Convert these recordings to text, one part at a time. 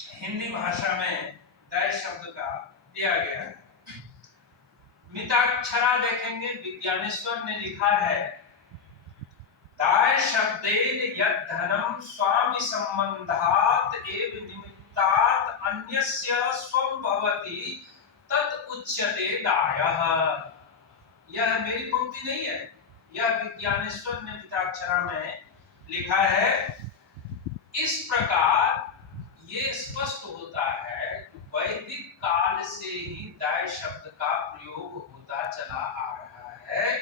हिंदी भाषा में दाय शब्द का दिया गया है। मिताक्षरा देखेंगे, विज्ञानेश्वर ने लिखा है दाय शब्देन यद धनम स्वामी संबंधात एव निमित्तात् अन्यस्य स्वं भवति तद उच्यते दायः। यह मेरी पंक्ति नहीं है, यह विज्ञानेश्वर ने मिताक्षरा में लिखा है। इस प्रकार ये स्पष्ट होता है कि वैदिक काल से ही दाय शब्द का प्रयोग होता चला आ रहा है।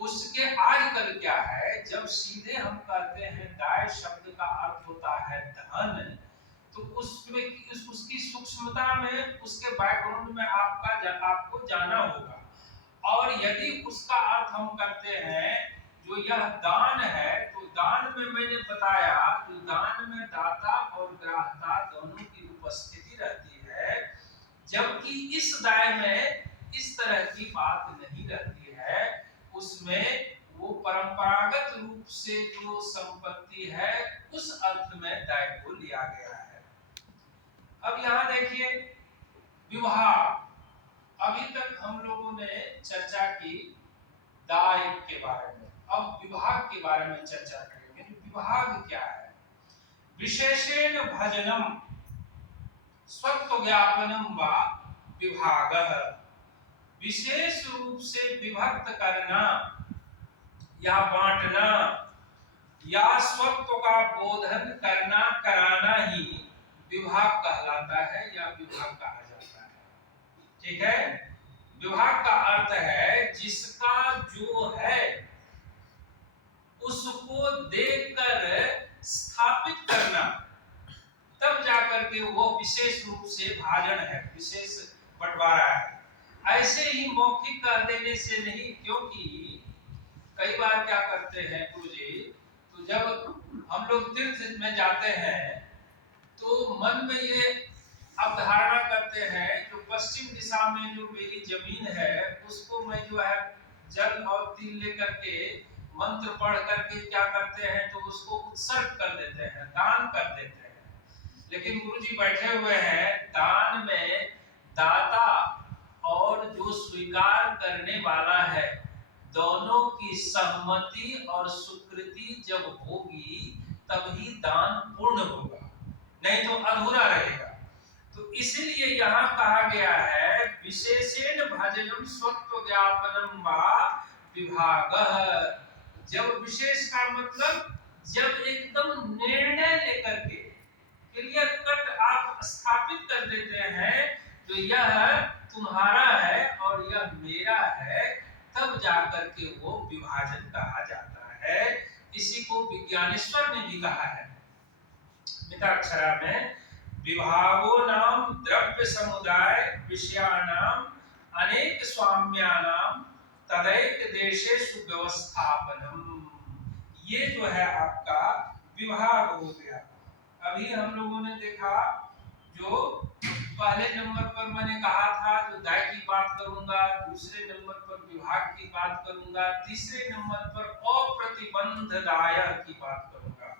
उसके आजकल क्या है, जब सीधे हम कहते हैं दाय शब्द का अर्थ होता है धन, तो उसमें उसकी सूक्ष्मता में, उसके बैकग्राउंड में आपको जाना होगा। और यदि उसका अर्थ हम करते हैं जो यह दान है, तो दान में मैंने बताया तो दान में दाता और ग्राहता दोनों की उपस्थिति रहती है, जबकि इस दाय में इस तरह की बात नहीं रहती है। उसमें वो परंपरागत रूप से जो संपत्ति है उस अर्थ में दाय को लिया गया है। अब यहाँ देखिए विवाह, अभी तक हम लोगों ने चर्चा की दाय के बारे में, अब विभाग के बारे में चर्चा करेंगे। विभाग क्या है? विशेषेण भजनम स्वत्व ज्ञापनम वा विभागः, विशेष रूप से विभक्त करना या बांटना या स्वत्व का बोधन करना, कराना ही विभाग कहलाता है या विभाग कहा जाता है। ठीक है, विभाग का अर्थ है जिसका जो है उसको देखकर स्थापित करना, तब जाकर के वो विशेष रूप से भाजन है, विशेष बंटवारा है। ऐसे ही मौखिक कह देने से नहीं, क्योंकि कई बार क्या करते हैं गुरुजी, तो जब हम लोग तीर्थ में जाते हैं तो मन में ये अवधारणा करते हैं जो पश्चिम दिशा में जो मेरी जमीन है उसको मैं जो है जल और तिल लेकर के मंत्र पढ़ करके क्या करते हैं, तो उसको उत्सर्ग कर देते हैं, दान कर देते हैं। लेकिन गुरुजी बैठे हुए हैं, दान में दाता और जो स्वीकार करने वाला है दोनों की सहमति और स्वीकृति जब होगी तभी दान पूर्ण होगा, नहीं तो अधूरा रहेगा। तो इसलिए यहाँ कहा गया है विशेषेण भजनम स्वत्व ज्ञापनम वा विभागः। जब विशेष का मतलब जब एकदम निर्णय लेकर के क्लियर कट आप स्थापित कर देते हैं तो यह तुम्हारा है और यह मेरा है, तब जाकर के वो विभाजन कहा जाता है। इसी को विज्ञानेश्वर ने भी कहा है मिताक्षरा में, विभागो नाम द्रव्य समुदाय विषयानाम अनेक स्वाम्यानाम तदैक देशेषु व्यवस्थापनम। ये जो है आपका विभाग हो गया। अभी हम लोगों ने देखा जो पहले नंबर पर मैंने कहा था जो दाय की बात करूंगा, दूसरे नंबर पर विभाग की बात करूंगा, तीसरे नंबर पर अप्रतिबंध दाय की बात करूंगा।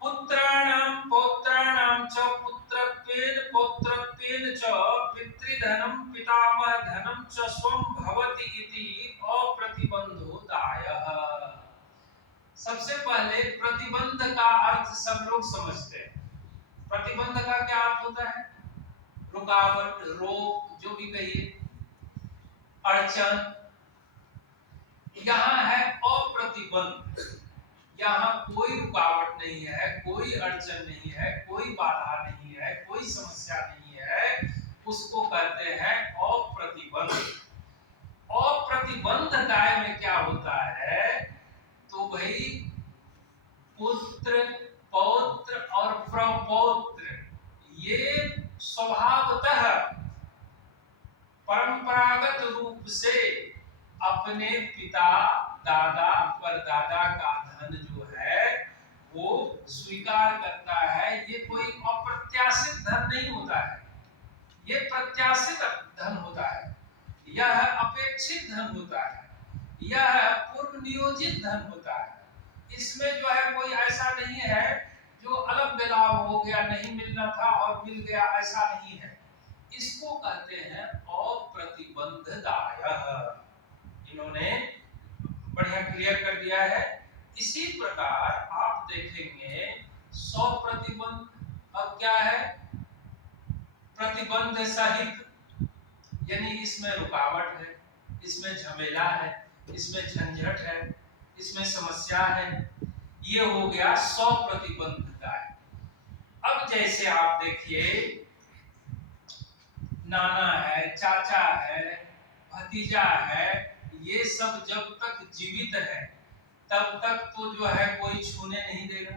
पुत्राणाम पौत्राणाम च पुत्रत्वेन पौत्रत्वेन च पितृधनम पितामह धनम च स्वं भवति इति अप्रतिबंधो दायः। सबसे पहले प्रतिबंध का अर्थ सब लोग समझते हैं। प्रतिबंध का क्या अर्थ होता है? रुकावट, रोक, जो भी कहिए, अड़चन। यहाँ है अप्रतिबंध, यहाँ कोई रुकावट नहीं है, कोई अड़चन नहीं है, कोई बाधा नहीं है, कोई समस्या नहीं है, उसको कहते हैं अप्रतिबंध। अप्रतिबंध दाय में क्या होता है, तो भाई पुत्र, पौत्र और प्रपौत्र ये स्वभावतः परंपरागत रूप से अपने पिता, दादा, परदादा का धन जो है वो स्वीकार करता है। ये कोई अप्रत्याशित धन नहीं होता है, ये प्रत्याशित धन होता है, यह अपेक्षित धन होता है, यह पूर्व नियोजित धन होता है। इसमें जो है कोई ऐसा नहीं है जो अलग बेलाव हो गया, नहीं मिलना था और मिल गया, ऐसा नहीं है। इसको कहते हैं अप्रतिबंधदायः। इन्होंने बढ़िया क्लियर कर दिया है। इसी प्रकार आप देखेंगे स्वप्रतिबंध, अब क्या है, प्रतिबंध सहित, यानी इसमें रुकावट है, इसमें झमेला है, इसमें झंझट है, इसमें समस्या है, ये हो गया स्वप्रतिबंधदाय। अब जैसे आप देखिए, नाना है, चाचा है, भतीजा है, ये सब जब तक जीवित है तब तक तो जो है कोई छूने नहीं देगा,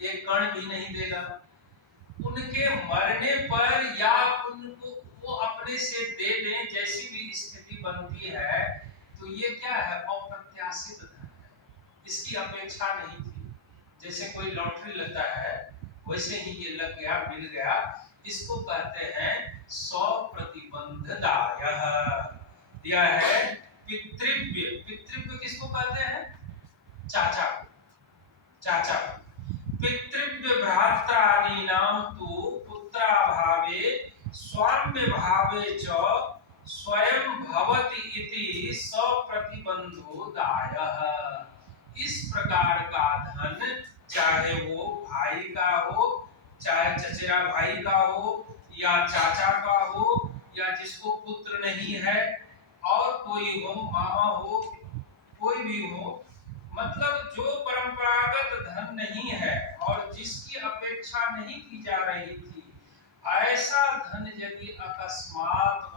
एक कण भी नहीं देगा। उनके मरने पर या उनको वो अपने से दे दें, जैसी भी स्थिति बनती है, तो ये क्या है, अप्रत्याशित धन है, इसकी अपेक्षा नहीं थी। जैसे कोई लॉटरी लगता है वैसे ही ये लग गया, मिल गया, इसको कहते हैं स्वप्रतिबंधदायः। यह है पितृव्य। पितृव्य किसको कहते हैं, चाचा को, चाचा को। पितृव्य भ्रात्रादीनां तु पुत्राभावे स्वाम्य भावे च स्वयं भवति इति सप्रतिबंधो दायः। इस प्रकार का धन, चाहे वो भाई का हो, चाहे चचेरा भाई का हो, या चाचा का हो, या जिसको पुत्र नहीं है, और कोई हो, मामा हो, कोई भी हो, मतलब जो परंपरागत धन नहीं है और जिसकी अपेक्षा नहीं की जा रही थी, ऐसा धन यदि अकस्मात